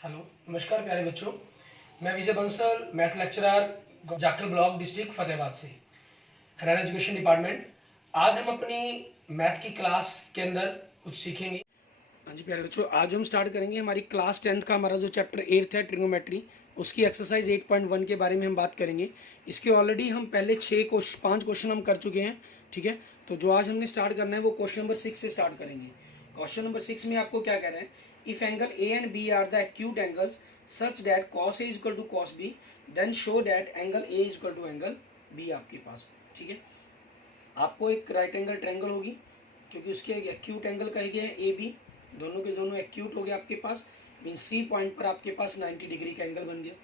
Hello, नमस्कार प्यारे बच्चों। मैं Vijay Bansal, math lecturer, Jakhal block, district Fatehabad से, हरियाणा एजुकेशन डिपार्टमेंट। आज हम अपनी मैथ की क्लास के अंदर कुछ सीखेंगे। हाँ जी प्यारे बच्चों, आज हम स्टार्ट करेंगे हमारी क्लास 10th का हमारा जो चैप्टर 8 है ट्रिग्नोमेट्री, उसकी एक्सरसाइज 8.1 के बारे में हम बात करेंगे। इसके ऑलरेडी हम पहले 5 क्वेश्चन हम कर चुके हैं, ठीक है। तो जो आज हमने स्टार्ट करना है वो क्वेश्चन नंबर 6 से स्टार्ट करेंगे। क्वेश्चन नंबर 6 में आपको क्या कह रहे हैं, if angle A and B are the acute angles such that cos A is equal to cos B, then show that angle A is equal to angle B आपके पास, ठीक है। आपको एक राइट एंगल ट्रायंगल होगी, क्योंकि उसके acute angle कहे गए हैं ए बी, दोनों के दोनों एक्यूट हो गए आपके पास, मीन सी पॉइंट पर आपके पास 90 डिग्री का एंगल बन गया,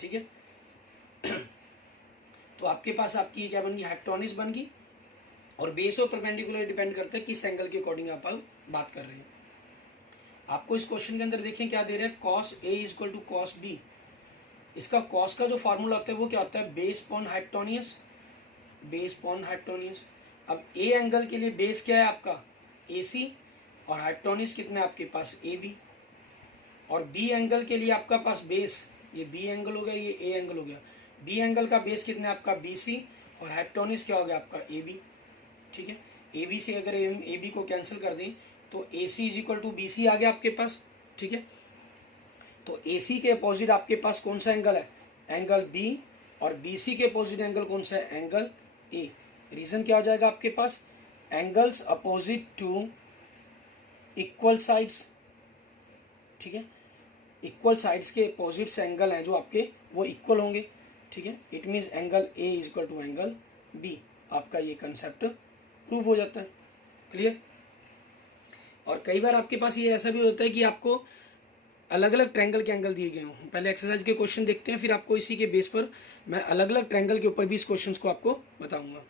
ठीक है। तो आपके पास आपकी क्या बन गई, हाइपोटेन्यूज बन गई। और बेस और परपेंडिकुलर डिपेंड करता है किस एंगल के अकॉर्डिंग आप बात कर रहे हैं। आपको इस क्वेश्चन के अंदर देखें क्या दे रहे हैं, cos A is equal to cos B. इसका कॉस का जो फार्मूला होता है वो क्या होता है, base upon hypotenuse, base upon hypotenuse. अब ए एंगल के लिए बेस क्या है आपका ए सी, और हाइपोटेन्यूज कितना है आपके पास ए बी। और बी एंगल के लिए आपका पास बेस, ये बी एंगल हो गया, ये ए एंगल हो गया। बी एंगल का बेस कितना है आपका बी सी, और हाइपोटेन्यूज क्या हो गया आपका ए बी, ठीक है। ए बी से अगर ए बी को कैंसिल कर दें तो A C is equal to B C आ गया आपके पास, ठीक है। तो ए सी के अपोजिट आपके पास कौन सा एंगल है, एंगल बी, और बी सी के अपोजिट एंगल कौन सा है, एंगल ए। रीजन क्या हो जाएगा आपके पास, angles opposite to equal sides, ठीक है। इक्वल साइड्स के अपोजिट एंगल हैं जो आपके वो इक्वल होंगे, ठीक है। It means angle A is equal to angle B. आपका ये कंसेप्ट प्रूव हो जाता है, क्लियर। और कई बार आपके पास ये ऐसा भी होता है कि आपको अलग अलग ट्रायंगल के एंगल दिए गए हों। पहले एक्सरसाइज के क्वेश्चन देखते हैं, फिर आपको इसी के बेस पर मैं अलग अलग ट्रायंगल के ऊपर भी इस क्वेश्चन को आपको बताऊंगा,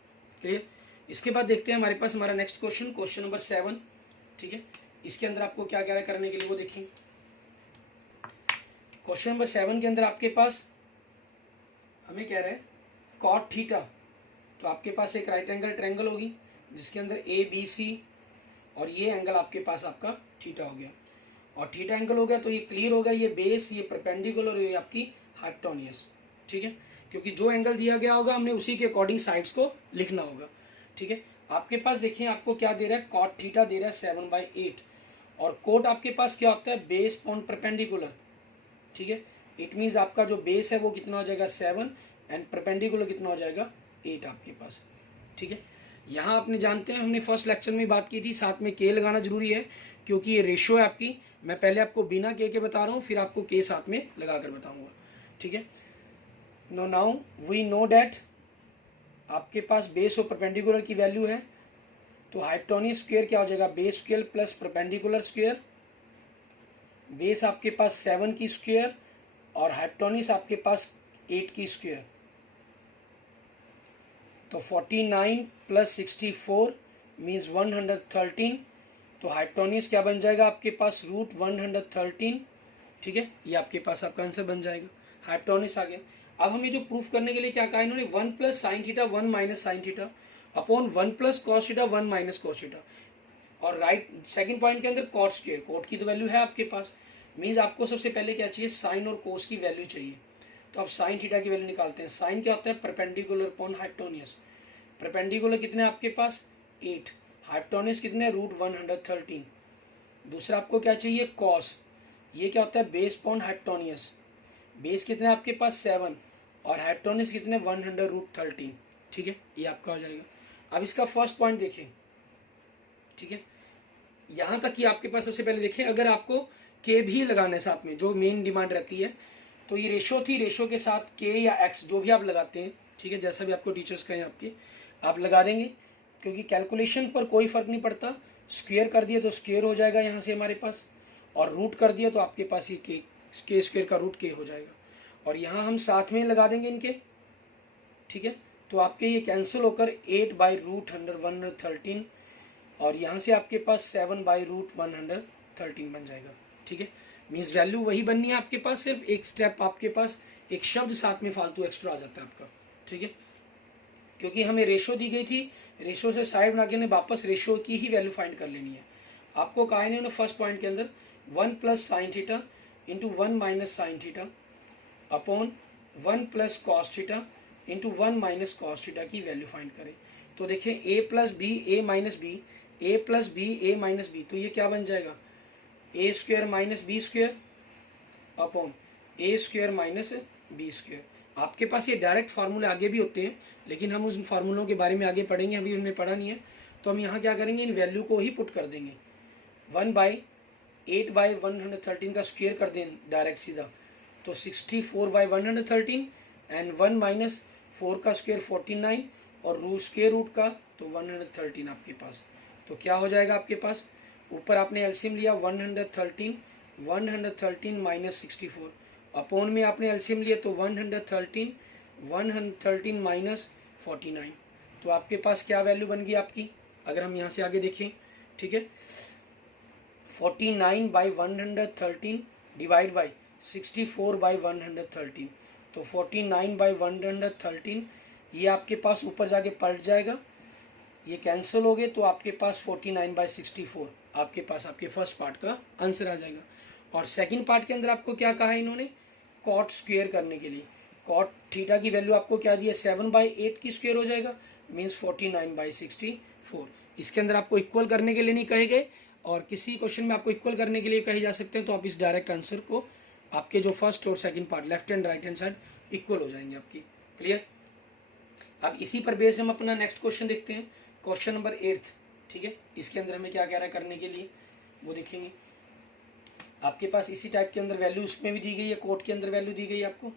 क्लियर। इसके बाद देखते हैं हमारे पास हमारा नेक्स्ट क्वेश्चन, क्वेश्चन नंबर 7, ठीक है। इसके अंदर आपको क्या क्या करने के लिए वो देखें। क्वेश्चन नंबर 7 के अंदर आपके पास हमें कह रहा है कॉट थीटा। तो आपके पास एक राइट एंगल ट्रायंगल होगी जिसके अंदर ए बी सी, और ये एंगल आपके पास आपका थीटा हो गया, और थीटा एंगल हो गया तो ये क्लियर हो गया, ये बेस, ये परपेंडिकुलर, ये आपकी हाइपोटेन्यूज, ठीक है। क्योंकि जो एंगल दिया गया होगा हमने उसी के अकॉर्डिंग साइड्स को लिखना होगा, ठीक है। आपके पास देखिए आपको क्या दे रहा है, कॉट थीटा दे रहा है 7/8, और कोट आपके पास क्या होता है, बेस पॉन परपेंडिकुलर, ठीक है। इट मीन्स आपका जो बेस है वो कितना हो जाएगा 7, एंड परपेंडिकुलर कितना हो जाएगा 8 आपके पास, ठीक है। यहाँ आपने जानते हैं हमने फर्स्ट लेक्चर में बात की थी, साथ में के लगाना जरूरी है क्योंकि ये रेशो है आपकी। मैं पहले आपको बिना के बता रहा हूँ, फिर आपको के साथ में लगा कर बताऊंगा, ठीक है। नाउ वी नो डैट आपके पास बेस और परपेंडिकुलर की वैल्यू है, तो हाइपोटेन्यूज स्क्वायर क्या हो जाएगा, base square plus perpendicular square. Base आपके पास 7 की स्क्वायर, और हाइपोटेन्यूज आपके पास 8 की स्क्वायर। तो 49 प्लस 64 मीन्स 113। तो हाइपोटेन्यूज क्या बन जाएगा आपके पास, √113, ठीक है। ये आपके पास आपका आंसर बन जाएगा, हाइपोटेन्यूज आ गया। अब हमें जो प्रूफ करने के लिए क्या कहा इन्होंने, 1 plus sine theta 1 minus sine theta upon 1 plus cos theta 1 minus cos theta. और राइट सेकंड पॉइंट के अंदर कॉट स्क्वायर, कॉट की तो वैल्यू है आपके पास, मीन्स आपको सबसे पहले क्या चाहिए, साइन और कोस की वैल्यू चाहिए। तो अब साइन थीटा की वैल्यू निकालते हैं। साइन क्या होता है, परपेंडिकुलर अपॉन हाइपोटेन्यूज। परपेंडिकुलर कितने आपके पास 8, हाइपोटेन्यूज कितने √113। दूसरा आपको क्या चाहिए, कॉस, ये क्या होता है, बेस अपॉन हाइपोटेन्यूज। बेस कितने आपके पास 7, और हाइपोटेन्यूज कितने 100√13, ठीक है। ये आपका हो जाएगा। अब इसका फर्स्ट पॉइंट देखें, ठीक है। यहाँ तक कि आपके पास सबसे पहले देखें, अगर आपको के भी लगाना है साथ में, जो मेन डिमांड रहती है, तो ये रेशो थी, रेशो के साथ के या एक्स जो भी आप लगाते हैं, ठीक है, जैसा भी आपको टीचर्स कहें आपके, आप लगा देंगे, क्योंकि कैलकुलेशन पर कोई फर्क नहीं पड़ता। स्क्वेयर कर दिया तो स्क्वेयर हो जाएगा यहाँ से हमारे पास, और रूट कर दिया तो आपके पास ये के स्क्वेयर का रूट के हो जाएगा, और यहाँ हम साथ में लगा देंगे इनके, ठीक है। तो आपके ये कैंसिल होकर 8/√113, और यहाँ से आपके पास 7/√113 बन जाएगा, ठीक है। मीन्स वैल्यू वही बननी है आपके पास, सिर्फ एक स्टेप आपके पास, एक शब्द साथ में फालतू एक्स्ट्रा आ जाता है आपका, ठीक है। क्योंकि हमें रेशो दी गई थी, रेशो से साइड बना के हमें वापस रेशो की ही वैल्यू फाइंड कर लेनी है। आपको कहा इन्होंने फर्स्ट पॉइंट के अंदर 1 plus sine theta into 1 minus sine theta upon 1 plus cos theta into 1 minus cos theta की वैल्यू फाइंड करें। तो देखें a plus B A minus B, A plus B A minus B, तो ये क्या बन जाएगा A square minus B square upon A square minus B square. आपके पास ये डायरेक्ट फार्मूले आगे भी होते हैं, लेकिन हम उस फार्मूलों के बारे में आगे पढ़ेंगे, अभी हमने पढ़ा नहीं है। तो हम यहाँ क्या करेंगे, इन वैल्यू को ही पुट कर देंगे। 1/8/113 का स्क्वायर कर दें डायरेक्ट सीधा, तो 64/113 एंड 1 माइनस 4 का स्क्वायर 49 और स्क्वायर रूट का तो 113 आपके पास। तो क्या हो जाएगा आपके पास, ऊपर आपने एलसीएम लिया 113 माइनस 64 अपॉन में आपने एलसीएम लिया तो 113 माइनस 49। तो आपके पास क्या वैल्यू बन गई आपकी, अगर हम यहाँ से आगे देखें, ठीक है, 49/113 डिवाइड बाई 64/113, तो 49/113 ये आपके पास ऊपर जाके पलट जाएगा, ये कैंसिल हो गए, तो आपके पास 49/64 आपके पास आपके फर्स्ट पार्ट का आंसर आ जाएगा। और सेकंड पार्ट के अंदर आपको क्या कहा है इन्होंने, कॉट स्क्वायर करने के लिए, कॉट थीटा की वैल्यू आपको क्या दी है 7/8 की स्क्वायर हो जाएगा, मीन्स 49/64। इसके अंदर आपको इक्वल करने के लिए नहीं कहे गए, और किसी क्वेश्चन में आपको इक्वल करने के लिए कहे जा सकते हैं, तो आप इस डायरेक्ट आंसर को आपके जो फर्स्ट और second part left and right hand side equal हो जाएंगे आपकी। क्लियर। अब इसी पर बेस्ड हम अपना नेक्स्ट क्वेश्चन देखते हैं, क्वेश्चन नंबर 8। ठीक है, इसके अंदर हमें क्या कह रहा है करने के लिए वो देखेंगे। आपके पास इसी टाइप के अंदर वैल्यू उसमें भी दी गई है, कोट के अंदर वैल्यू दी गई है आपको।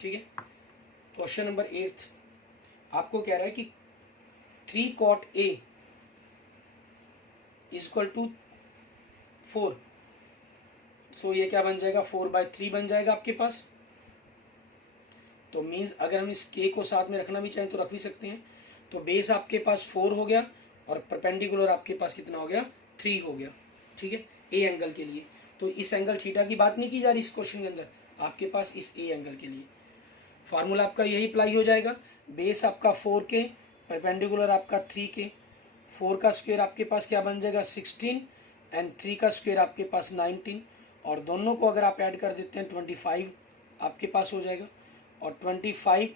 ठीक है, क्वेश्चन नंबर 8 आपको कह रहा है कि 3 cot A इक्वल टू 4, सो ये क्या बन जाएगा 4/3 बन जाएगा आपके पास। तो मीन्स अगर हम इस k को साथ में रखना भी चाहें तो रख भी सकते हैं। तो बेस आपके पास 4 हो गया और परपेंडिकुलर आपके पास कितना हो गया 3 हो गया। ठीक है, ए एंगल के लिए। तो इस एंगल थीटा की बात नहीं की जा रही इस क्वेश्चन के अंदर, आपके पास इस ए एंगल के लिए फार्मूला आपका यही अप्लाई हो जाएगा। बेस आपका 4k, परपेंडिकुलर आपका 3k, 4 का स्क्वायर आपके पास क्या बन जाएगा 16 एंड 3 का स्क्वायर आपके पास 19, और दोनों को अगर आप ऐड कर देते हैं 25 आपके पास हो जाएगा, और 25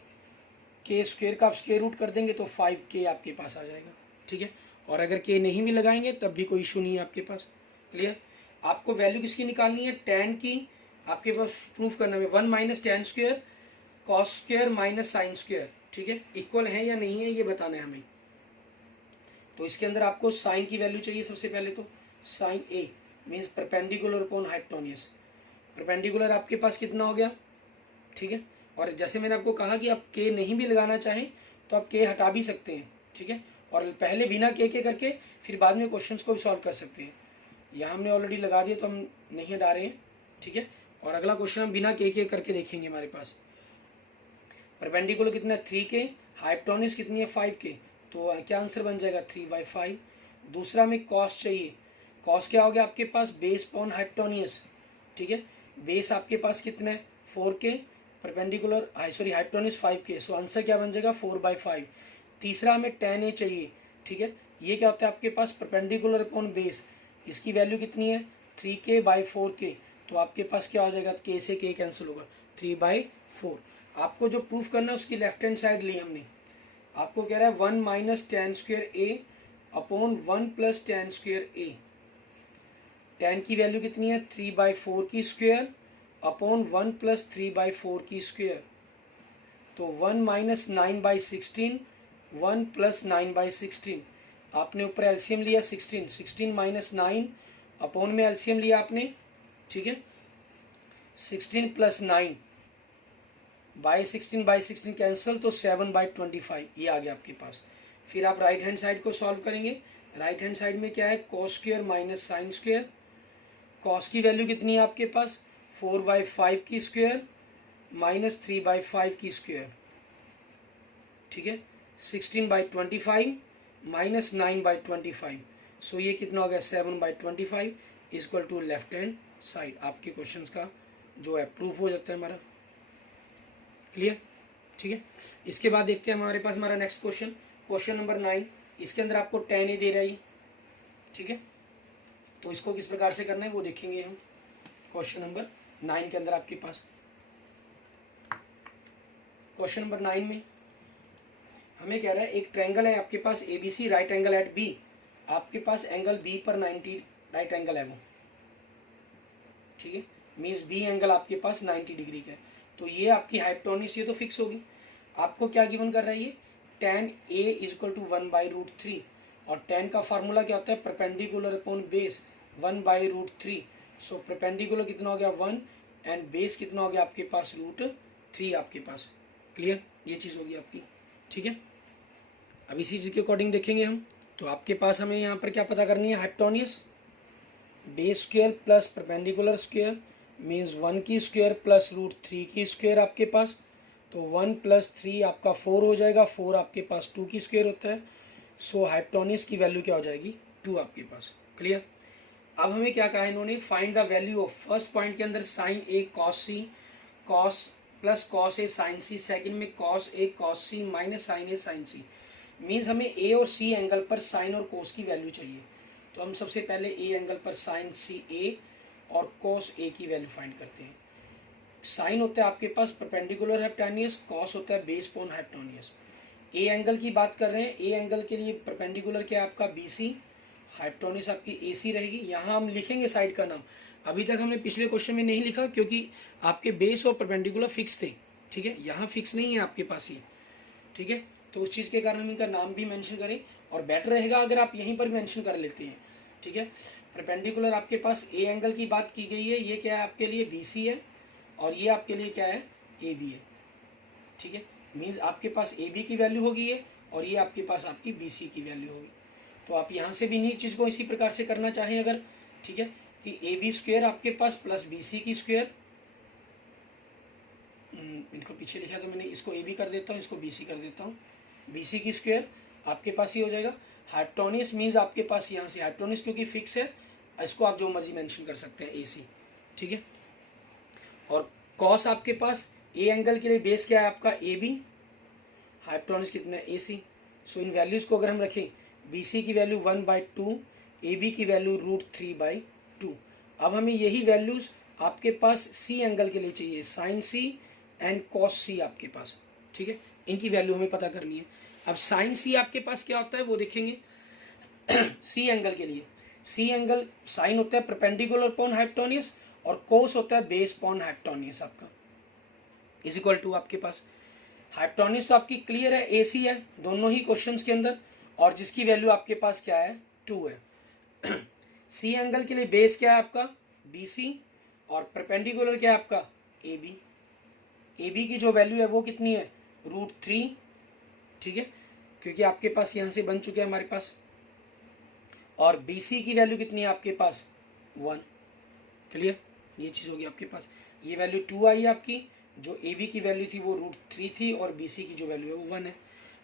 के स्क्वायर का आप स्क्वायर रूट कर देंगे तो 5k आपके पास आ जाएगा। ठीक है, और अगर k नहीं भी लगाएंगे तब भी कोई इशू नहीं है आपके पास। क्लियर। आपको वैल्यू किसकी निकालनी है, tan की आपके पास प्रूफ करना है 1 minus tan square cos square minus sine square. ठीक है, इक्वल है या नहीं है ये बताना है हमें। तो इसके अंदर आपको साइन की वैल्यू चाहिए सबसे पहले, तो sine A means perpendicular upon hypotenuse. Perpendicular आपके पास कितना हो गया। ठीक है, और जैसे मैंने आपको कहा कि आप के नहीं भी लगाना चाहें तो आप के हटा भी सकते हैं। ठीक है, और पहले बिना के करके फिर बाद में क्वेश्चंस को भी सॉल्व कर सकते हैं। यहाँ हमने ऑलरेडी लगा दिया तो हम नहीं हटा रहे हैं। ठीक है, और अगला क्वेश्चन हम बिना के करके देखेंगे। हमारे पास परपेंडिकुलर कितना है 3k, हाइपोटेन्यूज कितनी है 5k, तो क्या आंसर बन जाएगा 3/5। दूसरा में कॉस चाहिए, कॉस क्या हो गया आपके पास बेस पॉन हाइपोटेन्यूज। ठीक है, बेस आपके पास कितना है 4k, perpendicular hypotenuse 5k, so answer क्या बन जाएगा 4/5। तीसरा हमें tan a चाहिए। ठीक है, ये क्या होता है आपके पास परपेंडिकुलर अपॉन बेस, इसकी वैल्यू कितनी है 3k/4k, तो आपके पास क्या हो जाएगा k से k कैंसिल होगा 3/4। आपको जो प्रूफ करना है उसकी लेफ्ट हैंड साइड ली हमने। आपको कह रहा है 1 minus tan square a upon 1 plus tan square a। tan की वैल्यू कितनी है 3/4 की स्क्वायर अपॉन 1 प्लस 3/4 की स्क्वायर, तो 1 माइनस 9/16, 1 प्लस 9/16। आपने ऊपर एलसीएम लिया 16 माइनस 9 अपॉन में एलसीएम लिया आपने। ठीक है, 16 प्लस 9 बाई 16 कैंसिल, तो 7/25 ये आ गया आपके पास। फिर आप राइट हैंड साइड को सॉल्व करेंगे। राइट हैंड साइड में क्या है cos square minus sine square. Cos की वैल्यू कितनी है आपके पास 4/5 की स्क्वायर माइनस 3/5 की स्क्वायर। ठीक है, 16/25 माइनस 9/25, सो ये कितना हो गया 7/25 equal to left hand side. आपके क्वेश्चंस का जो है प्रूफ हो जाता है हमारा। क्लियर। ठीक है, इसके बाद देखते हैं हमारे पास हमारा नेक्स्ट क्वेश्चन, क्वेश्चन नंबर 9। इसके अंदर आपको tan a दे रहा है। ठीक है, तो इसको किस प्रकार से करना है वो देखेंगे हम। क्वेश्चन नंबर 9 के अंदर आपके पास। क्वेश्चन नंबर 9 में हमें कह रहा है एक ट्रायंगल है आपके पास ABC, right angle at B, आपके पास एंगल बी पर 90 राइट एंगल है वो, ठीक है, मीन्स बी एंगल आपके पास 90 डिग्री का है। तो ये आपकी हाइपोटेन्यूज ये तो फिक्स होगी। आपको क्या गिवन कर रहा है ये, tan A इक्वल टू 1/√3, और tan का फार्मूला क्या होता है, perpendicular upon base 1/√3। So perpendicular कितना हो गया 1 एंड बेस कितना हो गया आपके पास √3 आपके पास। क्लियर, ये चीज़ होगी आपकी, ठीक है। अब इसी चीज़ के अकॉर्डिंग देखेंगे हम। तो आपके पास हमें यहाँ पर क्या पता करनी है, hypotenuse base square plus perpendicular square means 1 की स्क्वायर प्लस √3 की स्क्वायर आपके पास। तो 1 + 3 आपका 4 हो जाएगा, 4 आपके पास 2 की स्क्वायर होता है। सो हाइपोटेन्यूज की वैल्यू क्या हो जाएगी 2 आपके पास। क्लियर। अब हमें क्या कहा है इन्होंने, find the value of, first point के अंदर sin A cos C cos plus cos A sin C, second में cos A cos C minus sin A sin C। Means हमें A और C एंगल पर साइन और कोस की value चाहिए। तो हम सबसे पहले A एंगल पर साइन सी A और cos A की वैल्यू फाइंड करते हैं। साइन होता है आपके पास परपेंडिकुलर हाइपोटेन्यूज, कॉस होता है base upon hypotenuse. A angle की बात कर रहे हैं, ए एंगल के लिए परपेंडिकुलर क्या है आपका BC, हाइपोटेन्यूज आपकी AC रहेगी। यहाँ हम लिखेंगे साइड का नाम, अभी तक हमने पिछले क्वेश्चन में नहीं लिखा क्योंकि आपके बेस और परपेंडिकुलर फिक्स थे, ठीक है, यहाँ फिक्स नहीं है आपके पास ये, ठीक है। तो उस चीज़ के कारण हम इनका नाम भी मेंशन करें, और बेटर रहेगा अगर आप यहीं पर मेंशन कर लेते हैं, ठीक है। परपेंडिकुलर आपके पास ए एंगल की बात की गई है, ये क्या है आपके लिए BC है, और ये आपके लिए क्या है AB है, ठीक है। मीन्स आपके पास AB की वैल्यू होगी ये, और ये आपके पास आपकी BC की वैल्यू होगी। तो आप यहाँ से भी इन्हीं चीज़ को इसी प्रकार से करना चाहें अगर, ठीक है, कि AB स्क्वायर आपके पास प्लस BC की स्क्वायर, इनको पीछे लिखा तो मैंने, इसको AB कर देता हूँ, इसको BC कर देता हूँ, BC की स्क्वायर आपके पास ही हो जाएगा। हाइपोटेन्यूज मीन्स आपके पास यहाँ से हाइपोटेन्यूज क्योंकि फिक्स है, इसको आप जो मर्जी मेंशन कर सकते हैं AC, ठीक है। और कॉस आपके पास ए एंगल के लिए बेस क्या है आपका AB, हाइपोटेन्यूज कितना है AC। सो इन वैल्यूज को अगर हम रखें, BC की वैल्यू 1/2, AB की वैल्यू √3/2। अब हमें यही वैल्यूज आपके पास C एंगल के लिए चाहिए, sin C and cos C आपके पास, ठीक है, इनकी वैल्यू हमें पता करनी है। अब sin C आपके पास क्या होता है वो देखेंगे। C एंगल के लिए, C एंगल साइन होता है परपेंडिकुलर अपॉन हाइपोटेन्यूज, और कोस होता है बेस अपॉन हाइपोटेन्यूज आपका, इज इक्वल टू आपके पास हाइपोटेन्यूज तो आपकी क्लियर है AC है दोनों ही क्वेश्चंस के अंदर, और जिसकी वैल्यू आपके पास क्या है 2 है। C एंगल के लिए बेस क्या है आपका BC, और परपेंडिकुलर क्या है आपका AB। AB की जो वैल्यू है वो कितनी है √3, ठीक है, क्योंकि आपके पास यहाँ से बन चुके हैं हमारे पास, और BC की वैल्यू कितनी है आपके पास 1। क्लियर, ये चीज़ होगी आपके पास, ये वैल्यू 2 आई आपकी, जो AB की वैल्यू थी वो √3 थी, और BC की जो वैल्यू है वो 1 है।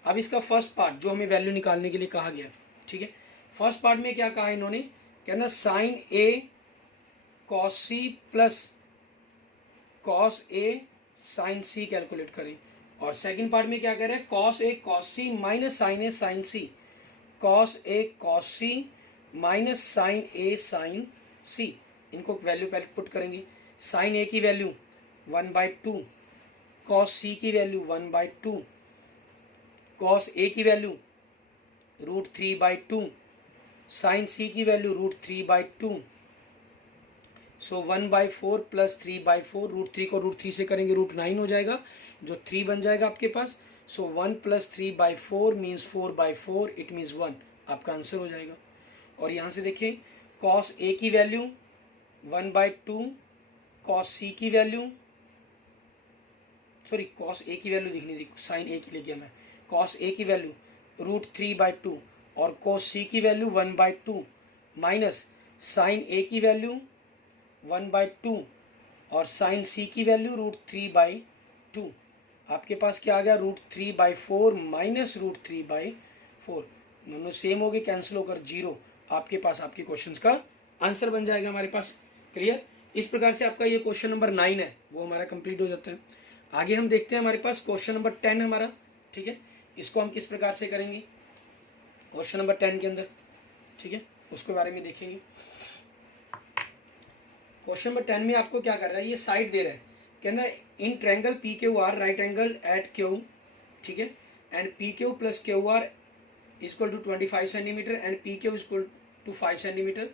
अब इसका फर्स्ट पार्ट जो हमें वैल्यू निकालने के लिए कहा गया, ठीक है, फर्स्ट पार्ट में क्या कहा इन्होंने, कहना sin A cos C plus cos A sin C calculate करें, और सेकंड पार्ट में क्या कह रहे हैं, cos A cos C minus sin A sin C, cos A cos C minus sin A sin C। इनको वैल्यू पहले put करेंगे, sin A की वैल्यू 1/2, cos C की वैल्यू 1/2, cos A की वैल्यू √3/2, sin C की value √3/2। सो 1/4 plus 3/4, √3 को √3 से करेंगे √9 हो जाएगा, जो 3 बन जाएगा आपके पास। सो 1 + 3/4 मीन्स 4/4, इट मीन्स 1 आपका आंसर हो जाएगा। और यहाँ से देखें cos A की वैल्यू 1/2, cos C की वैल्यू, सॉरी cos A की वैल्यू दिखनी थी, sin A की ले गया मैं, cos A की वैल्यू √3/2, और cos C की वैल्यू 1/2 माइनस sin A की वैल्यू 1/2, और sin C की वैल्यू √3/2। आपके पास क्या आ गया √3/4 माइनस √3/4, दोनों सेम हो गए, कैंसिल होकर 0 आपके पास आपके क्वेश्चंस का आंसर बन जाएगा हमारे पास। क्लियर, इस प्रकार से आपका ये क्वेश्चन नंबर 9 है वो हमारा कंप्लीट हो जाता है। आगे हम देखते हैं हमारे पास क्वेश्चन नंबर 10 हमारा, ठीक है, इसको हम किस प्रकार से करेंगे क्वेश्चन नंबर 10 के अंदर, ठीक है, उसके बारे में देखेंगे। क्वेश्चन नंबर 10 में आपको क्या कर रहा है, ये साइड दे रहा है, कहना in triangle P Q R right angle at Q, ठीक है, and P Q plus Q R equal to 25 centimetre and P Q equal to 5 centimetre,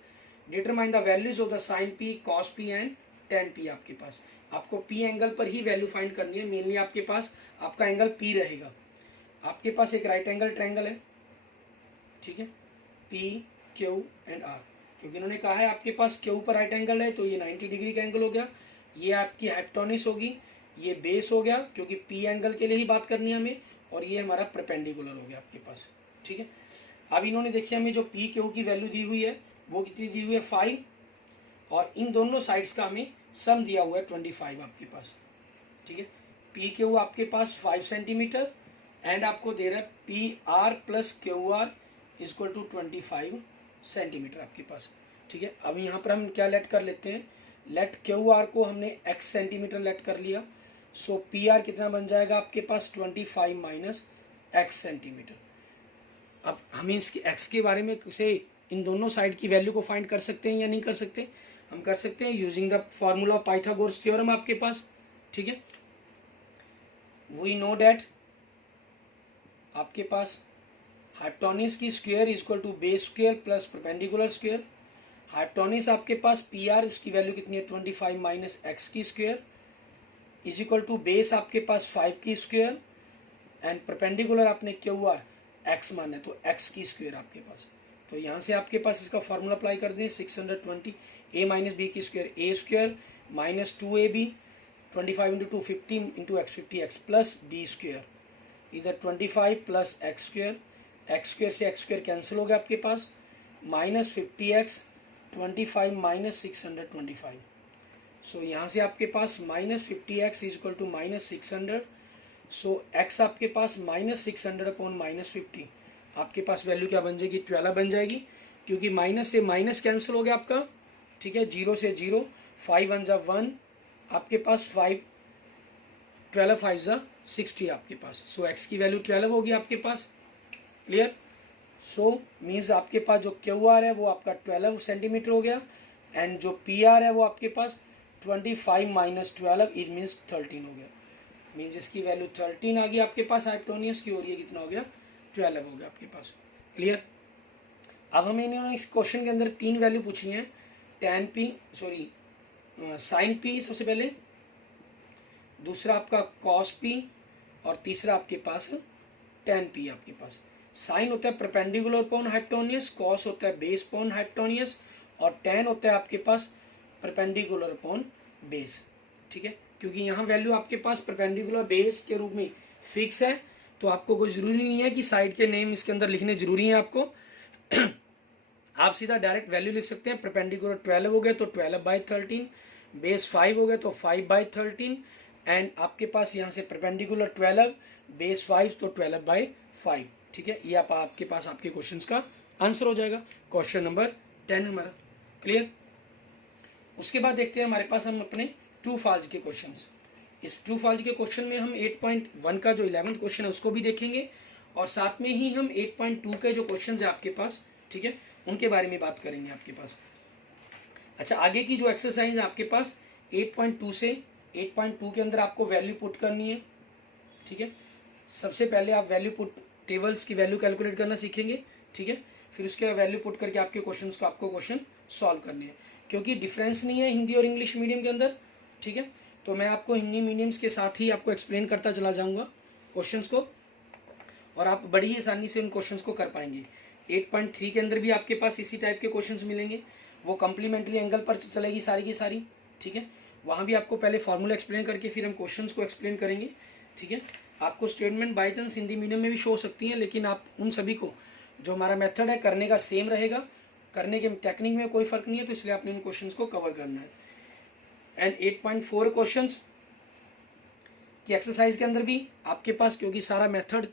determine the values of the sine P, cos P and tan P. आपके पास आपको P angle पर ही value find करनी है, mainly आपके पास आपका angle P रहेगा। आपके पास एक राइट एंगल ट्रायंगल है, ठीक है, पी क्यू एंड आर, क्योंकि इन्होंने कहा है आपके पास क्यू पर राइट एंगल है तो ये 90 डिग्री का एंगल हो गया, ये आपकी हाइपोटेन्यूज होगी, ये बेस हो गया क्योंकि पी एंगल के लिए ही बात करनी है हमें, और ये हमारा परपेंडिकुलर हो गया आपके पास, ठीक है। अब इन्होंने देखिए हमें जो पी क्यू की वैल्यू दी हुई है वो कितनी दी हुई है 5, और इन दोनों साइड्स का हमें सम दिया हुआ है 25 आपके पास, ठीक है। पी क्यू आपके पास 5 सेंटीमीटर एंड आपको दे रहा है P R plus Q R equal to 25 centimetre आपके पास, ठीक है। अब यहाँ पर हम क्या लेट कर लेते हैं, लेट क्यू आर को हमने x सेंटीमीटर लेट कर लिया, सो पी आर कितना बन जाएगा आपके पास 25 माइनस x सेंटीमीटर। अब हम इसके x के बारे में से इन दोनों साइड की वैल्यू को फाइंड कर सकते हैं या नहीं कर सकते, हम कर सकते हैं using the formula of Pythagoras theorem आपके पास, ठीक है। वी नो डैट आपके पास हाइपोटेन्यूज की square equal to base square plus perpendicular square, hypotenuse आपके पास पी आर उसकी वैल्यू कितनी है 25 माइनस एक्स की square is equal to base आपके पास 5 की स्क्वायर एंड परपेंडिकुलर आपने क्यू आर एक्स माना है तो एक्स की स्क्वायर आपके पास। तो यहाँ से आपके पास इसका फॉर्मूला अप्लाई कर दें 620 ए माइनस बी की square A square minus 2ab 25 into 2 50 into x 50 x plus B square, इधर 25 plus x square, x square से एक्स स्क्वायर कैंसिल हो गया आपके पास, माइनस 50x 25 माइनस 625, सो यहाँ से आपके पास minus 50x is equal to minus 600, so x आपके पास माइनस 600 अपॉन माइनस 50, आपके पास वैल्यू क्या बन जाएगी 12 बन जाएगी, क्योंकि माइनस से माइनस कैंसिल हो गया आपका, ठीक है, 0 से 0, 5 1 जा 1, आपके पास 5 12 5 जा 60 आपके पास, सो x की वैल्यू 12 होगी आपके पास, क्लियर। सो मीन्स आपके पास जो क्यू आर है वो आपका 12 सेंटीमीटर हो गया एंड जो पी आर है वो आपके पास 25 माइनस 12 इट मीन्स 13 हो गया, मीन्स इसकी वैल्यू 13 आ गई आपके पास हाइपोटेन्यूज की, और ये कितना हो गया 12 हो गया आपके पास, क्लियर। अब हमें इन्होंने इस क्वेश्चन के अंदर 3 वैल्यू पूछी हैं, tan p sorry sine p सबसे पहले, दूसरा आपका cos p और तीसरा आपके पास tan p आपके पास। साइन होता है परपेंडिकुलर अपॉन हाइपोटेन्यूज, कॉस होता है बेस अपॉन हाइपोटेन्यूज और tan होता है आपके पास परपेंडिकुलर अपॉन बेस, ठीक है। क्योंकि यहाँ वैल्यू आपके पास परपेंडिकुलर बेस के रूप में फिक्स है तो आपको कोई ज़रूरी नहीं है कि साइड के नेम इसके अंदर लिखने जरूरी है आपको आप सीधा डायरेक्ट वैल्यू लिख सकते हैं, परपेंडिकुलर 12 हो गया तो 12/13, बेस 5 हो गया तो 5/13 एंड आपके पास यहाँ से परपेंडिकुलर 12 बेस 5 तो 12/5, ठीक है। ये आपके पास आपके क्वेश्चंस का आंसर हो जाएगा, क्वेश्चन नंबर 10 हमारा, क्लियर। उसके बाद देखते हैं हमारे पास हम अपने ट्रू फॉल्स के क्वेश्चंस। इस ट्रू फॉल्स के क्वेश्चन में हम 8.1 का जो 11th क्वेश्चन है उसको भी देखेंगे और साथ में ही हम 8.2 के जो क्वेश्चन है आपके पास, ठीक है, उनके बारे में बात करेंगे आपके पास। अच्छा, आगे की जो एक्सरसाइज है आपके पास 8.2 से 8.2 के अंदर आपको वैल्यू पुट करनी है, ठीक है। सबसे पहले आप वैल्यू पुट टेबल्स की वैल्यू कैलकुलेट करना सीखेंगे, ठीक है, फिर उसके बाद वैल्यू पुट करके आपके क्वेश्चंस को आपको क्वेश्चन सॉल्व करने हैं, क्योंकि डिफरेंस नहीं है हिंदी और इंग्लिश मीडियम के अंदर, ठीक है। तो मैं आपको हिंदी मीडियम्स के साथ ही आपको एक्सप्लेन करता चला जाऊंगा क्वेश्चंस को और आप बड़ी ही आसानी से उन क्वेश्चंस को कर पाएंगे। 8.3 के अंदर भी आपके पास इसी टाइप के क्वेश्चंस मिलेंगे, वो कम्प्लीमेंट्री एंगल पर चलेगी सारी की सारी, ठीक है। वहाँ भी आपको पहले फॉर्मूला एक्सप्लेन करके फिर हम क्वेश्चंस को एक्सप्लेन करेंगे, ठीक है। आपको statement by chance Hindi medium में भी शो हो सकती हैं, लेकिन आप उन सभी को जो हमारा मेथड है करने का सेम रहेगा, करने के टेक्निक में कोई फर्क नहीं है, तो इसलिए आपने इन क्वेश्चंस को कवर करना है। एंड 8.4 क्वेश्चंस की एक्सरसाइज के अंदर भी आपके पास, क्योंकि सारा मेथड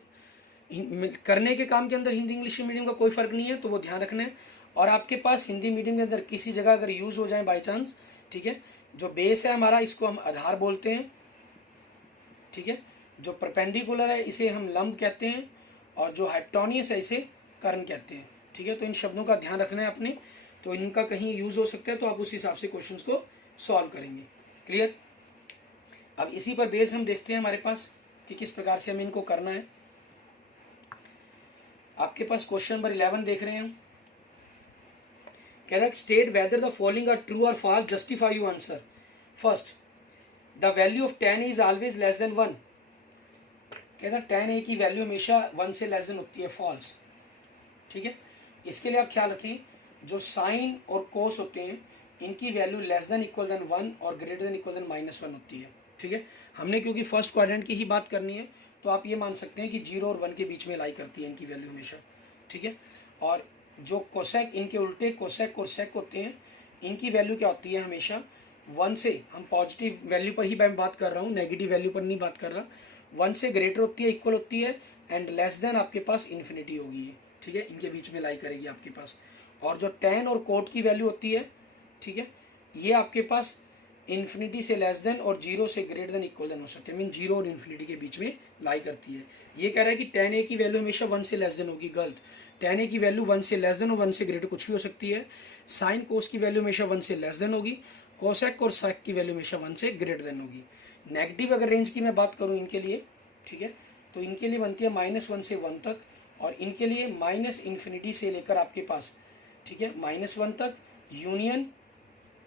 करने के काम के अंदर हिंदी इंग्लिश मीडियम का कोई फर्क नहीं है, तो वो ध्यान रखना है। और आपके पास हिंदी मीडियम के अंदर किसी जगह अगर यूज़ हो जाए बाई चांस, ठीक है, जो बेस है हमारा इसको हम आधार बोलते हैं, ठीक है, जो परपेंडिकुलर है इसे हम लंब कहते हैं और जो हाइपोटेन्यूज है इसे कर्ण कहते हैं, ठीक है। तो इन शब्दों का ध्यान रखना है आपने, तो इनका कहीं यूज़ हो सकता है तो आप उस हिसाब से क्वेश्चंस को सॉल्व करेंगे। क्लियर। अब इसी पर बेस हम देखते हैं हमारे पास कि किस प्रकार से हमें इनको करना है। आपके पास क्वेश्चन नंबर 11 देख रहे हैं हम। कह रहा है state whether the following are true और false, justify you answer. First, the value of tan a is always less than 1। कह रहा tan a की वैल्यू हमेशा 1 से लेस देन होती है, फॉल्स। ठीक है। इसके लिए आप ख्याल रखें, जो साइन और कोस होते हैं इनकी value less than equal than 1 और ग्रेटर देन इक्वल देन -1 होती है। ठीक है। हमने क्योंकि फर्स्ट क्वाड्रेंट की ही बात करनी है, तो आप ये मान सकते हैं कि 0 और 1 के बीच में लाई करती है इनकी वैल्यू हमेशा। ठीक है। और जो कोसेक, इनके उल्टे कोसेक और सेक होते हैं, इनकी वैल्यू क्या होती है हमेशा 1 से, हम पॉजिटिव वैल्यू पर ही मैं बात कर रहा हूँ, नेगेटिव वैल्यू पर नहीं बात कर रहा, 1 से ग्रेटर होती है, इक्वल होती है, एंड लेस देन आपके पास इन्फिनिटी होगी ये। ठीक है। इनके बीच में लाई करेगी आपके पास। और जो tan और कोट की वैल्यू होती है, ठीक है, ये आपके पास इन्फिनिटी से लेस देन और 0 से ग्रेटर देन इक्वल देन हो सकते हैं, मीन 0 और इन्फिनिटी के बीच में लाई करती है। ये कह रहा है कि tan a की वैल्यू हमेशा 1 से लेस देन होगी, गलत। tan a की वैल्यू 1 से लेस देन और 1 से ग्रेटर कुछ भी हो सकती है। साइन कोस की वैल्यू हमेशा 1 से लेस देन होगी, कोसेक और सेक की वैल्यू हमेशा 1 से ग्रेटर देन होगी। नेगेटिव अगर रेंज की मैं बात करूँ इनके लिए, ठीक है, तो इनके लिए बनती है -1 से 1 तक, और इनके लिए -इन्फिनिटी से लेकर आपके पास, ठीक है, -1 तक, यूनियन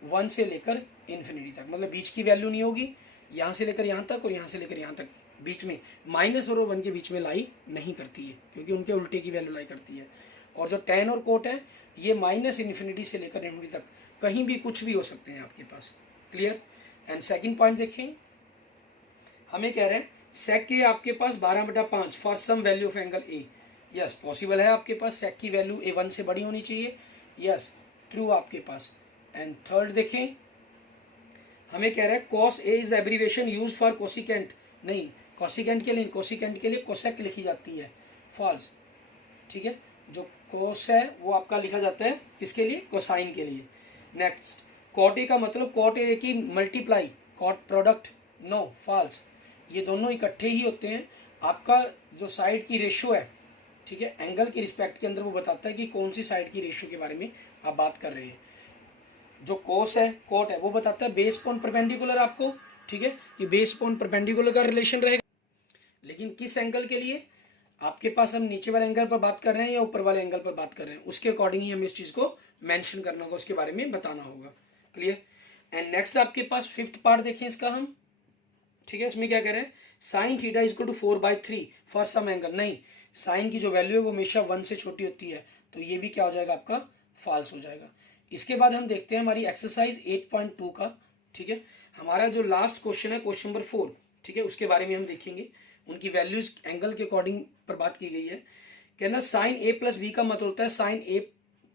1 से लेकर इन्फिनिटी तक, मतलब बीच की वैल्यू नहीं होगी, यहाँ से लेकर यहाँ तक और यहाँ से लेकर यहाँ तक, बीच में माइनस और 1 के बीच में लाई नहीं करती है, क्योंकि उनके उल्टे की वैल्यू लाई करती है। और जो tan और कोट है, ये -इन्फिनिटी से लेकर इन्फिनिटी तक कहीं भी कुछ भी हो सकते हैं आपके पास। क्लियर। एंड सेकंड पॉइंट देखें, हमें कह रहे हैं सेक के आपके पास 12/5 for some value of angle A. Yes, possible है आपके पास सेक की वैल्यू a1 से बड़ी होनी चाहिए। यस, ट्रू आपके पास। एंड थर्ड देखें, हमें कह रहा है cos a is the abbreviation used for cosecant. नहीं, कोसिकेंट के लिए, कोसिकेंट के लिए कोसेक लिखी जाती है, फॉल्स। ठीक है। जो कोस है वो आपका लिखा जाता है किसके लिए, कोसाइन के लिए। नेक्स्ट, कॉट ए का मतलब कॉट ए की multiply, cot product, no, false. ये दोनों इकट्ठे ही होते हैं। आपका जो साइड की रेशियो है, ठीक है, एंगल की रिस्पेक्ट के अंदर वो बताता है कि कौन सी साइड की रेशियो के बारे में आप बात कर रहे हैं। जो कोस है, कोट है, वो बताता है बेस पॉन परपेंडिकुलर आपको, ठीक है, कि बेस पॉन परपेंडिकुलर का रिलेशन रहेगा। लेकिन किस एंगल के लिए आपके पास, हम नीचे वाले एंगल पर बात कर रहे हैं या ऊपर वाले एंगल पर बात कर रहे हैं, उसके अकॉर्डिंग ही हमें इस चीज को मेंशन करना होगा, उसके बारे में बताना होगा। क्लियर। एंड नेक्स्ट आपके पास फिफ्थ पार्ट देखें इसका हम, ठीक है, इसमें क्या कह रहे हैं, sine theta is equal to 4/3 for some angle. नहीं, साइन की जो वैल्यू है वो हमेशा 1 से छोटी होती है, तो ये भी क्या हो जाएगा आपका, फॉल्स हो जाएगा। इसके बाद हम देखते हैं हमारी एक्सरसाइज 8.2 का। ठीक है, हमारा जो लास्ट क्वेश्चन है, क्वेश्चन नंबर 4, ठीक है, उसके बारे में हम देखेंगे। उनकी वैल्यूज एंगल के अकॉर्डिंग पर बात की गई है। कहना साइन a प्लस बी का मतलब होता है sine a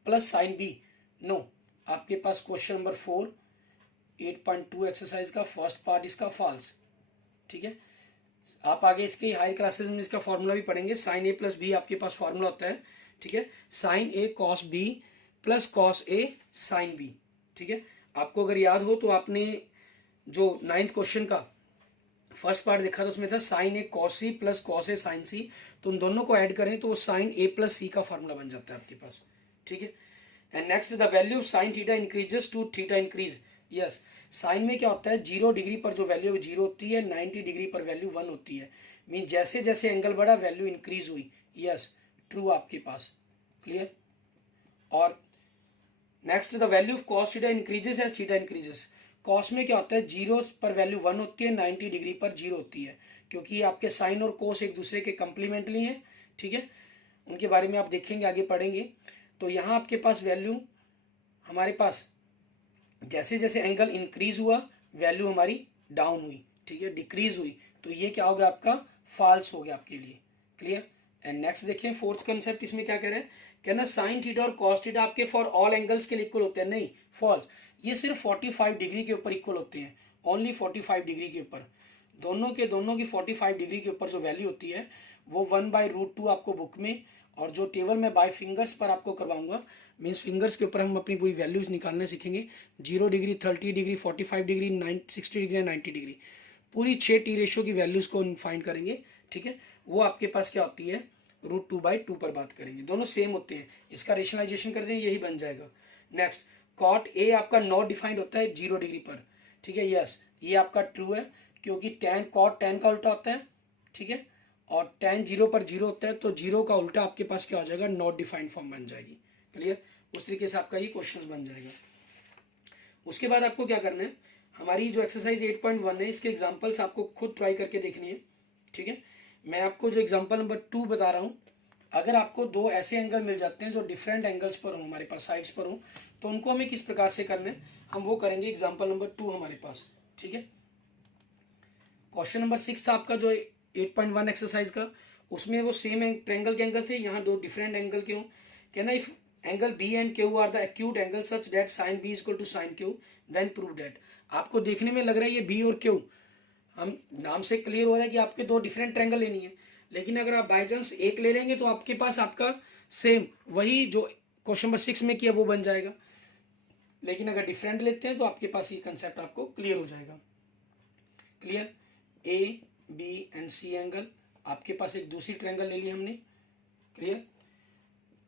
plus sine B. No, आपके पास क्वेश्चन नंबर 4 8.2 एक्सरसाइज का फर्स्ट पार्ट इसका फॉल्स। ठीक है, आप आगे इसके हायर क्लासेस में इसका फॉर्मूला भी पढ़ेंगे। साइन a प्लस बी आपके पास फॉर्मूला होता है, ठीक है, sine a cos B plus cos a sine B. ठीक है, आपको अगर याद हो तो आपने जो 9th क्वेश्चन का फर्स्ट पार्ट देखा था, उसमें था sign A cos C plus cos A sign सी, तो उन दोनों को ऐड करें तो वो साइन ए प्लस सी का फॉर्मूला बन जाता है आपके पास। ठीक है। And next, the value of sine theta increases to theta increase. Yes, sine में क्या होता है, 0 डिग्री पर जो वैल्यू 0 होती है, 90 डिग्री पर वैल्यू 1 होती है, मीन जैसे जैसे एंगल बढ़ा वैल्यू इंक्रीज हुई। यस, ट्रू आपके पास। क्लियर। और next, the value of cos theta increases as theta increases. Cos में क्या होता है, 0 पर वैल्यू 1 होती है, 90 डिग्री पर 0 होती है, क्योंकि आपके साइन और कोस एक दूसरे के कंप्लीमेंटली हैं। ठीक है, उनके बारे में आप देखेंगे, आगे पढ़ेंगे। तो यहाँ आपके पास वैल्यू, हमारे पास जैसे जैसे एंगल इंक्रीज हुआ वैल्यू हमारी डाउन हुई, ठीक है, डिक्रीज हुई, तो ये क्या हो गया आपका, फॉल्स हो गया आपके लिए। क्लियर। एंड नेक्स्ट देखें, फोर्थ कंसेप्ट, इसमें क्या कह रहे हैं, कहना साइन थीटा और कॉस थीटा आपके फॉर ऑल एंगल्स के लिए इक्वल होते हैं। नहीं, फॉल्स, ये सिर्फ 45 डिग्री के ऊपर इक्वल होते हैं, ओनली 45 डिग्री के ऊपर। दोनों की 45 डिग्री के ऊपर जो वैल्यू होती है वो 1/√2 आपको बुक में, और जो टेबल में बाय फिंगर्स पर आपको करवाऊंगा, मीन्स फिंगर्स के ऊपर हम अपनी पूरी वैल्यूज निकालने सीखेंगे। 0 degree, 30 degree, 45 degree, 60 degree, 90 degree, पूरी 6 टी रेशियो की वैल्यूज को फाइंड करेंगे। ठीक है, वो आपके पास क्या होती है, √2/2 पर बात करेंगे, दोनों सेम होते हैं। इसका रेशनलाइजेशन कर दें, यही बन जाएगा। नेक्स्ट, कॉट ए आपका नॉट डिफाइंड होता है 0 डिग्री पर, ठीक है, यस ये आपका ट्रू है, क्योंकि टेन कॉट टेन का उल्टा होता है, ठीक है, और टेन 0 पर 0 होता है, तो 0 का उल्टा आपके पास क्या हो जाएगा, नॉट डिफाइंड फॉर्म बन जाएगी। क्लियर, उस तरीके से आपका ये क्वेश्चन बन जाएगा। उसके बाद आपको क्या करना है, हमारी जो एक्सरसाइज 8.1 है इसके एग्जाम्पल्स आपको खुद ट्राई करके देखनी है, ठीक है। मैं आपको जो एग्जाम्पल नंबर 2 बता रहा हूँ, अगर आपको दो ऐसे एंगल मिल जाते हैं जो डिफरेंट एंगल्स पर हो, हमारे पास साइड्स पर हो, तो उनको हमें किस प्रकार से करना है, हम वो करेंगे एग्जाम्पल नंबर 2 हमारे पास, ठीक है। क्वेश्चन नंबर 6 था आपका जो 8.1 एक्सरसाइज का, उसमें वो सेम ट्रायंगल के एंगल थे, यहाँ दो डिफरेंट एंगल के हों। कहना if angle B and Q R the acute angle such that sine B is equal to sine Q, then prove that. आपको देखने में लग रहा है ये बी और क्यू, हम नाम से क्लियर हो रहा है कि आपके दो डिफरेंट ट्रायंगल लेनी है, लेकिन अगर आप बाई चांस एक ले लेंगे तो आपके पास आपका सेम वही जो क्वेश्चन नंबर 6 में किया वो बन जाएगा, लेकिन अगर डिफरेंट लेते हैं तो आपके पास ये कंसेप्ट आपको क्लियर हो जाएगा। Clear, A B and C angle, आपके पास एक दूसरी ट्रायंगल ले ली हमने। Clear,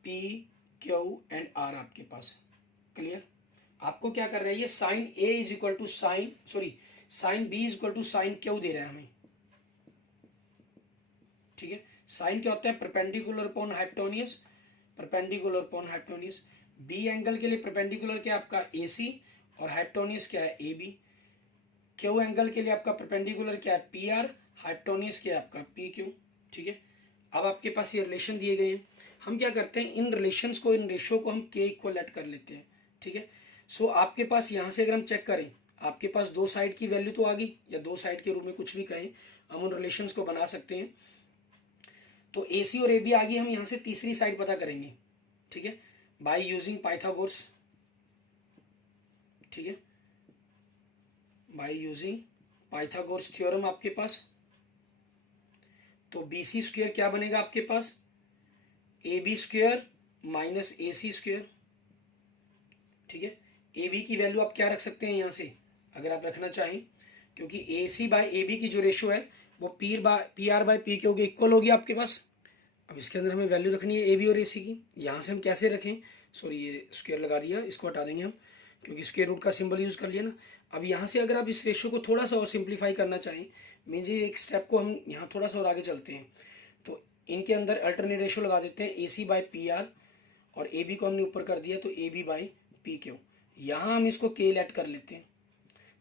P Q and R आपके पास। क्लियर, आपको क्या कर रहा है, ये sine A is equal to sine B is equal to sine Q दे रहा है हमें, ठीक है। साइन क्या होता है, perpendicular upon hypotenuse, perpendicular upon hypotenuse. B angle के लिए परपेंडिकुलर क्या है आपका ए सी, और हाइपोटेन्यूज क्या है ए बी। क्यू एंगल के लिए आपका परपेंडिकुलर क्या है पी आर, हाइपोटेन्यूज क्या है आपका पी क्यू, ठीक है। अब आपके पास ये रिलेशन दिए गए हैं, हम क्या करते हैं इन रिलेशंस को, इन रेशियो को हम के इक्वल ऐड कर लेते हैं, ठीक है। सो आपके पास यहाँ से अगर हम चेक करें, आपके पास दो साइड की वैल्यू तो आ गई, या दो साइड के रूप में कुछ भी कहें, हम उन रिलेशंस को बना सकते हैं। तो ए सी और ए बी आ गई, हम यहाँ से तीसरी साइड पता करेंगे, ठीक है, बाय यूजिंग पाइथागोरस, ठीक है, बाय यूजिंग पाइथागोरस थ्योरम आपके पास। तो बी सी स्क्वेयर क्या बनेगा आपके पास, A B square minus A C square, ठीक है। ए बी की वैल्यू आप क्या रख सकते हैं यहाँ से, अगर आप रखना चाहें, क्योंकि ए सी बाय ए बी की जो रेशियो है वो P R bye P Q के इक्वल होगी आपके पास। अब इसके अंदर हमें वैल्यू रखनी है ए बी और ए सी की, यहाँ से हम कैसे रखें, सॉरी ये स्क्वायर लगा दिया, इसको हटा देंगे हम, क्योंकि स्क्वायर रूट का सिंबल यूज़ कर लिया ना। अब यहाँ से अगर आप इस रेशियो को थोड़ा सा और सिंप्लीफाई करना चाहें, मीन्स ये एक स्टेप को हम यहाँ थोड़ा सा और आगे चलते हैं, तो इनके अंदर अल्टरनेट रेशियो लगा देते हैं, A C by P R, और ए बी को हमने ऊपर कर दिया तो A B by P Q. यहाँ हम इसको के लेट कर लेते हैं,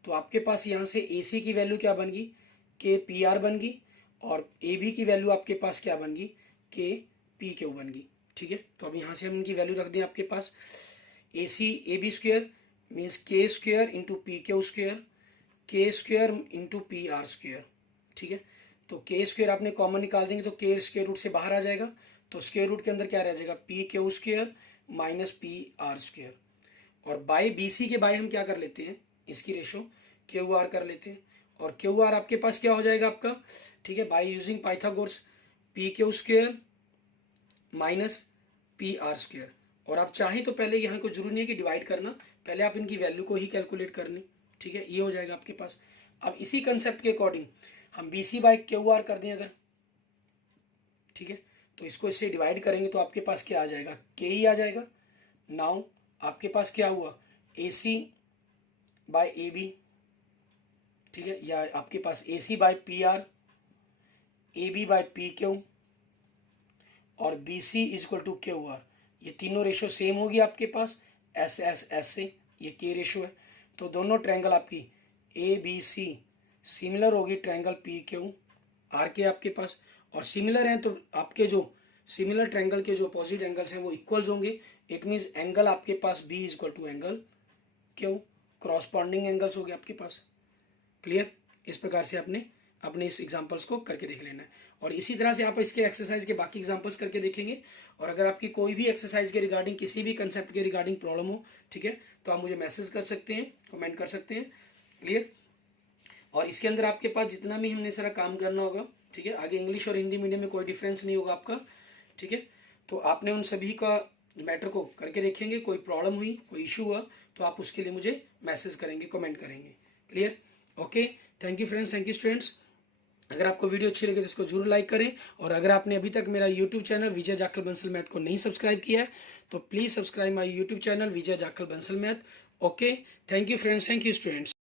तो आपके पास यहाँ से ए सी की वैल्यू क्या बन गई, के पी आर बन गई, और ए बी की वैल्यू आपके पास क्या बन गई, के पी क्यू बन गई, ठीक है। तो अब यहाँ से हम इनकी वैल्यू रख दें, आपके पास A C A B square means K square into P Q square, K square into P R square, ठीक है। तो के स्क्वेयर आपने कॉमन निकाल देंगे तो के स्क्वेयर रूट से बाहर आ जाएगा, तो स्क्वेयर रूट के अंदर क्या रह जाएगा, P Q square minus P R square, और बाय बी सी के बाय हम क्या कर लेते हैं, इसकी रेशो क्यू आर कर लेते हैं, और क्यू आर आपके पास क्या हो जाएगा आपका, ठीक है, by using Pythagoras P Q square minus P R square. और आप चाहें तो पहले यहाँ को जरूरी नहीं है कि डिवाइड करना, पहले आप इनकी वैल्यू को ही कैलकुलेट करनी, ठीक है, ये हो जाएगा आपके पास। अब इसी कंसेप्ट के अकॉर्डिंग हम B C by Q R कर दें अगर, ठीक है, तो इसको इससे डिवाइड करेंगे तो आपके पास क्या आ जाएगा, के ही आ जाएगा। नाउ आपके पास क्या हुआ, ए सी बाय ए बी, ठीक है, या आपके पास A C by P R, A B by P Q, और B C is equal to Q R. ये तीनों रेशो सेम होगी आपके पास, एस एस एस से, ये के रेशो है, तो दोनों ट्रायंगल आपकी ए बी सी सिमिलर होगी ट्रायंगल पी क्यू आर के आपके पास, और सिमिलर हैं तो आपके जो सिमिलर ट्रायंगल के जो अपोजिट एंगल्स हैं वो इक्वल्स होंगे। इट मीन्स एंगल आपके पास B is equal to angle Q, corresponding angles हो गए आपके पास। क्लियर, इस प्रकार से आपने अपने इस एग्जांपल्स को करके देख लेना है, और इसी तरह से आप इसके एक्सरसाइज के बाकी एग्जांपल्स करके देखेंगे। और अगर आपकी कोई भी एक्सरसाइज के रिगार्डिंग, किसी भी कंसेप्ट के रिगार्डिंग प्रॉब्लम हो, ठीक है, तो आप मुझे मैसेज कर सकते हैं, कमेंट कर सकते हैं। क्लियर, और इसके अंदर आपके पास जितना भी हमने सारा काम करना होगा, ठीक है, आगे इंग्लिश और हिंदी मीडियम में कोई डिफरेंस नहीं होगा आपका, ठीक है, तो आपने उन सभी का मैटर को करके देखेंगे। कोई प्रॉब्लम हुई, कोई इशू हुआ तो आप उसके लिए मुझे मैसेज करेंगे, कमेंट करेंगे। Clear, okay, thank you friends, thank you students. अगर आपको वीडियो अच्छी लगे तो इसको जरूर लाइक करें, और अगर आपने अभी तक मेरा यूट्यूब चैनल विजय जाखल बंसल मैथ को नहीं सब्सक्राइब किया है तो please subscribe my YouTube channel Vijay Jakhal Bansal math. Okay, thank you friends, thank you students.